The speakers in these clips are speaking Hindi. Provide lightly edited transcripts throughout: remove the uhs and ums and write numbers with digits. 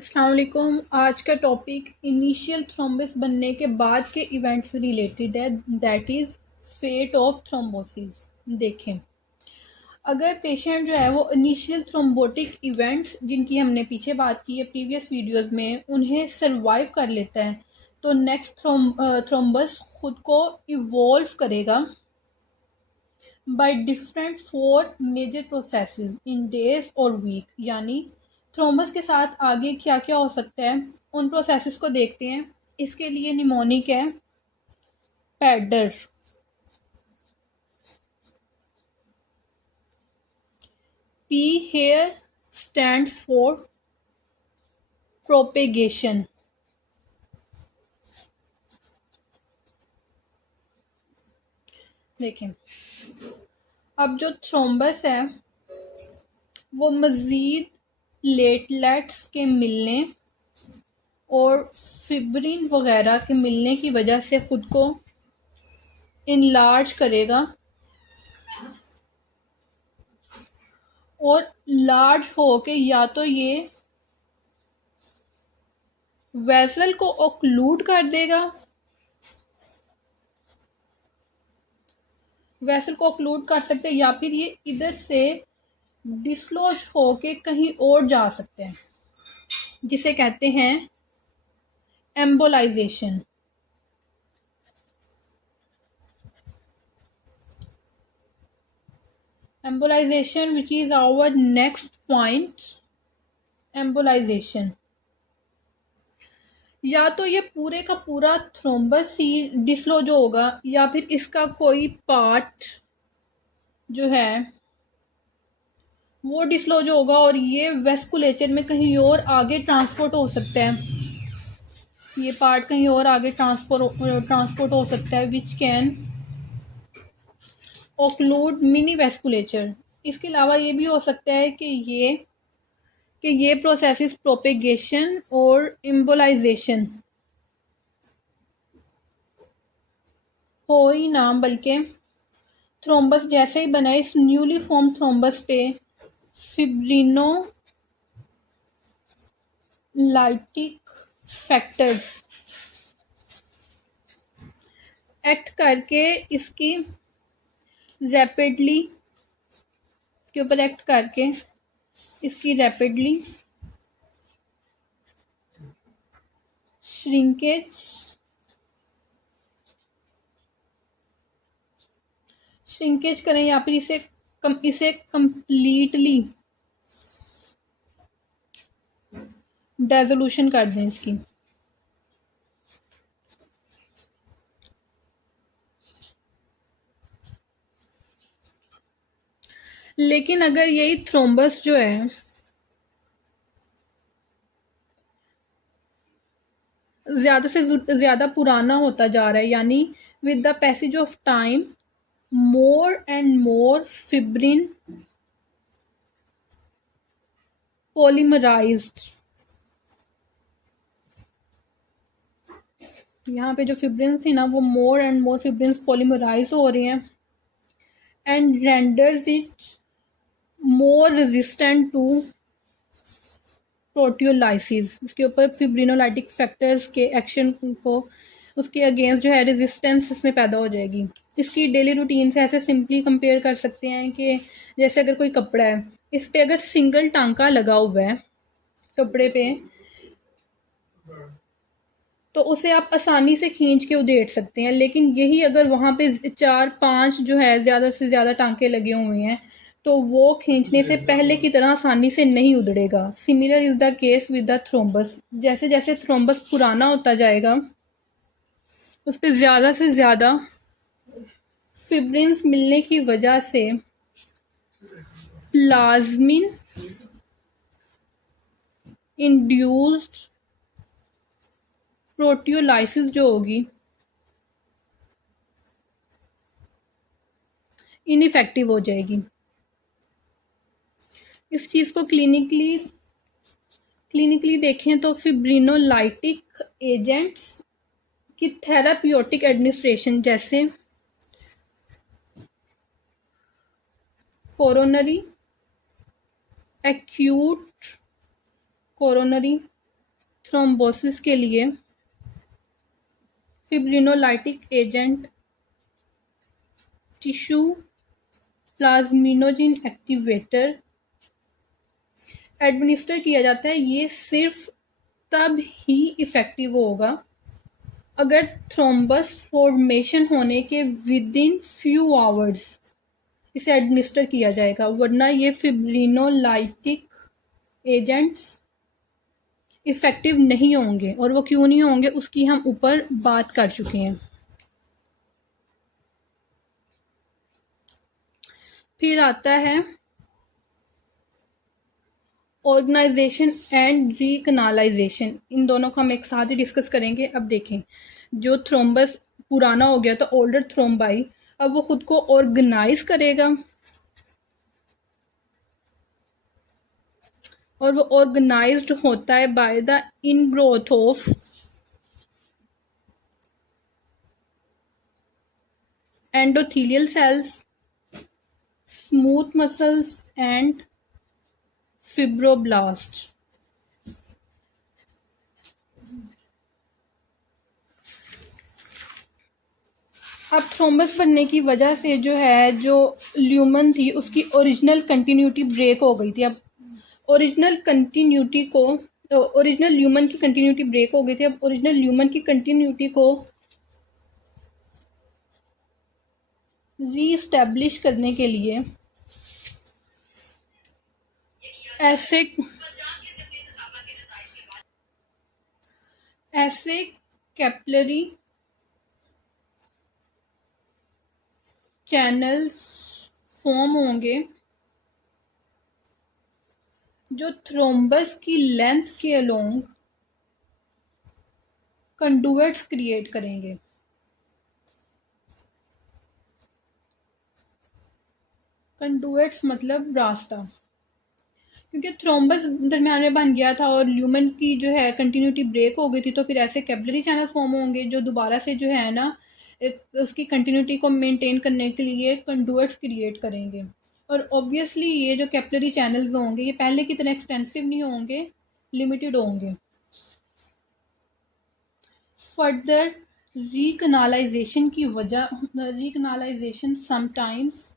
अस्सलाम वालेकुम। आज का टॉपिक इनिशियल थ्रोम्बस बनने के बाद के इवेंट से रिलेटेड है, that is fate of thrombosis. देखें, अगर पेशेंट जो है वो इनिशियल थ्रोम्बोटिक इवेंट्स जिनकी हमने पीछे बात की है प्रीवियस वीडियोस में, उन्हें सरवाइव कर लेता है तो नेक्स्ट थ्रोम्बस खुद को इवॉल्व करेगा by different four major processes in days और वीक। यानी थ्रोम्बस के साथ आगे क्या क्या हो सकता है उन प्रोसेसेस को देखते हैं। इसके लिए निमोनिक है पैडर, P here stands for propagation. देखें, अब जो थ्रोम्बस है वो मज़ीद प्लेटलेट्स के मिलने और फिब्रिन वगैरह के मिलने की वजह से खुद को इनलार्ज करेगा और लार्ज हो के या तो ये वेसल को ओक्लूड कर देगा, वेसल को ओक्लूड कर सकते हैं, या फिर ये इधर से डिस्लोज होके कहीं और जा सकते हैं, जिसे कहते हैं embolization. Embolization which is our next point. Embolization या तो ये पूरे का पूरा थ्रोम्बस ही डिस्लोज होगा या फिर इसका कोई पार्ट जो है वो डिस्लोज होगा और ये वेस्कुलेचर में कहीं और आगे ट्रांसपोर्ट हो सकता है। ये पार्ट कहीं और आगे ट्रांसपोर्ट हो सकता है विच कैन ओक्लूड मिनी वेस्कुलेचर। इसके अलावा ये भी हो सकता है कि ये प्रोसेस प्रोपेगेशन और इम्बोलाइजेशन हो ही ना, बल्कि थ्रोम्बस जैसे ही बना इस न्यूली फॉर्म थ्रोम्बस पे फिब्रिनोलाइटिक फैक्टर्स एक्ट करके इसके ऊपर एक्ट करके इसकी रैपिडली श्रिंकेज करें या फिर इसे कंप्लीटली डेजोल्यूशन कर दें इसकी। लेकिन अगर यही थ्रोम्बस जो है ज़्यादा से ज़्यादा पुराना होता जा रहा है, यानी with the passage of time more and more fibrin polymerised, यहाँ पे जो फिब्रिन्स थी ना वो मोर एंड मोर फिब्रिन्स पॉलीमराइज हो रही हैं and renders it more resistant to proteolysis. उसके ऊपर फिब्रिनोलाइटिक फैक्टर्स के एक्शन को उसके अगेंस्ट जो है रेजिस्टेंस इसमें पैदा हो जाएगी। इसकी डेली रूटीन से ऐसे सिंपली कंपेयर कर सकते हैं कि जैसे अगर कोई कपड़ा है, इस पे अगर सिंगल टांका लगा हुआ है कपड़े पे, तो उसे आप आसानी से खींच के उधेड़ सकते हैं। लेकिन यही अगर वहाँ पे 4-5 जो है ज़्यादा से ज़्यादा टांके लगे हुए हैं तो वो खींचने से पहले की तरह आसानी से नहीं उधड़ेगा। Similar is the case with the thrombus. जैसे जैसे थ्रोम्बस पुराना होता जाएगा उस पर ज़्यादा से ज़्यादा फिब्रिन्स मिलने की वजह से प्लाज्मिन इंड्यूस्ड प्रोटियोलाइसिस जो होगी इनइफेक्टिव हो जाएगी। इस चीज़ को क्लिनिकली देखें तो फिब्रिनोलाइटिक एजेंट्स की थेराप्यूटिक एडमिनिस्ट्रेशन जैसे कोरोनरी, एक्यूट कोरोनरी थ्रोम्बोसिस के लिए fibrinolytic agent, tissue plasminogen activator administer किया जाता है। ये सिर्फ तब ही इफ़ेक्टिव होगा अगर थ्रोम्बस फॉर्मेशन होने के विद इन फ्यू आवर्स इसे एडमिनिस्टर किया जाएगा, वरना ये फिब्रिनोलाइटिक एजेंट्स इफ़ेक्टिव नहीं होंगे। और वो क्यों नहीं होंगे उसकी हम ऊपर बात कर चुके हैं। फिर आता है ऑर्गेनाइजेशन एंड रीकनालाइजेशन। इन दोनों को हम एक साथ ही डिस्कस करेंगे। अब देखें, जो थ्रोम्बस पुराना हो गया तो ओल्डर थ्रोम्बाई, अब वो खुद को ऑर्गेनाइज करेगा और वो ऑर्गेनाइज्ड होता है by the ingrowth of endothelial cells, smooth muscles and fibroblast. अब थ्रोम्बस बनने की वजह से जो है, जो ल्यूमन थी उसकी ओरिजिनल कंटिन्यूटी ब्रेक हो गई थी। अब ओरिजिनल ल्यूमन की कंटिन्यूटी ब्रेक हो गई थी। अब ओरिजिनल ल्यूमन की कंटिन्यूटी को रीस्टैब्लिश करने के लिए ऐसे कैपिलरी चैनल्स फॉर्म होंगे जो थ्रोम्बस की लेंथ के अलोंग कंडुइट्स क्रिएट करेंगे। कंडुइट्स मतलब रास्ता, क्योंकि थ्रोम्बस दरमियान में बन गया था और ल्यूमन की जो है कंटिन्यूटी ब्रेक हो गई थी, तो फिर ऐसे कैपिलरी चैनल फॉर्म होंगे जो दोबारा से जो है ना उसकी कंटिन्यूटी को मेंटेन करने के लिए कंडुइट्स क्रिएट करेंगे। और ऑब्वियसली ये जो कैपिलरी चैनल्स होंगे ये पहले की तरह एक्सटेंसिव नहीं होंगे, लिमिटेड होंगे। फर्दर रीकनालाइजेशन की वजह, रीकनालाइजेशन समटाइम्स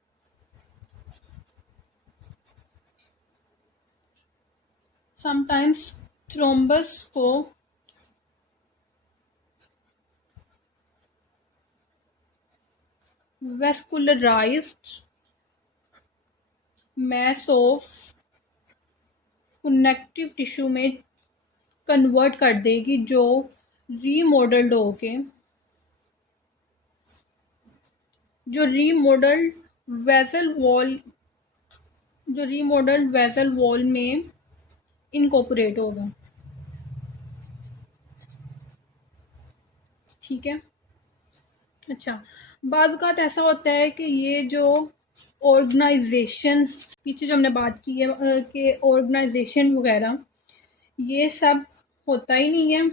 थ्रोम्बस को vascularised mass of connective tissue में कन्वर्ट कर देगी, जो रीमॉडल्ड होके रीमॉडल्ड वेसल वॉल में इनकॉर्पोरेट होगा। ठीक है। अच्छा, बाज़ औक़ात ऐसा होता है कि ये जो ऑर्गेनाइजेशन, पीछे जो हमने बात की है कि ऑर्गेनाइजेशन वगैरह, ये सब होता ही नहीं है,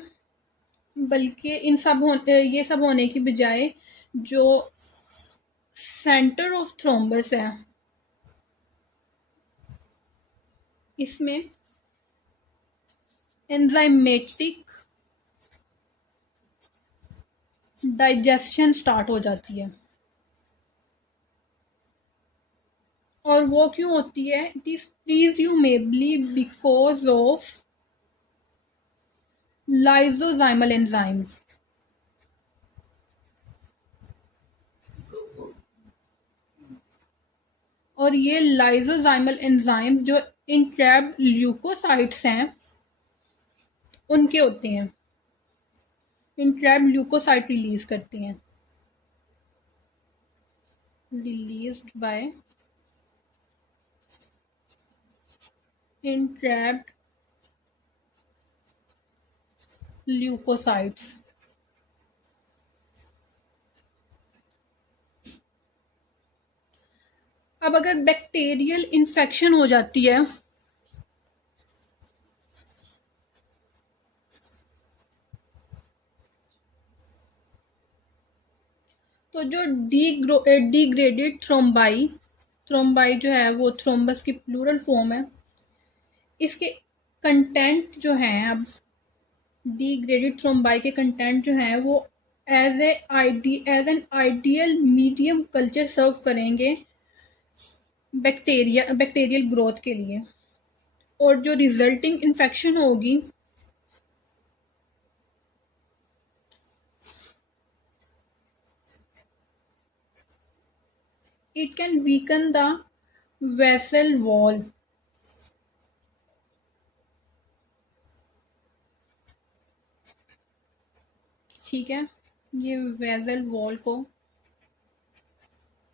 बल्कि ये सब होने की बजाय जो सेंटर ऑफ थ्रोम्बस है इसमें एंजाइमेटिक डाइजेशन स्टार्ट हो जाती है। और वो क्यों होती है? It is presumably because of lysosomal enzymes. और ये लाइजोजाइमल एंजाइम्स जो इंट्रैप्ड ल्यूकोसाइट्स हैं उनके होते हैं, इंट्रैप्ड ल्यूकोसाइट रिलीज करते हैं, रिलीज्ड बाय entrapped leukocytes। अब अगर बैक्टीरियल इन्फेक्शन हो जाती है तो जो डिग्रेडेड थ्रोम्बाई जो है वो थ्रोम्बस की प्लूरल फॉर्म है, इसके कंटेंट जो हैं अब डिग्रेडेड थ्रोम्बाई के कंटेंट जो हैं वो as an ideal medium culture serve करेंगे बैक्टीरियल ग्रोथ के लिए, और जो रिजल्टिंग इन्फेक्शन होगी it can weaken the vessel wall. ठीक है, ये वेसल वॉल को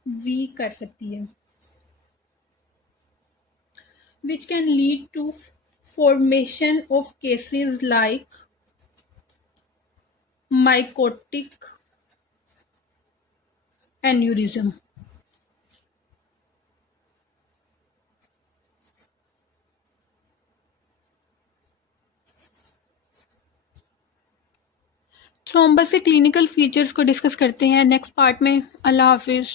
वीक कर सकती है, which can lead to formation of cases like mycotic aneurysm। Thrombus के क्लिनिकल फीचर्स को डिस्कस करते हैं नेक्स्ट पार्ट में। अल्लाह हाफिज़।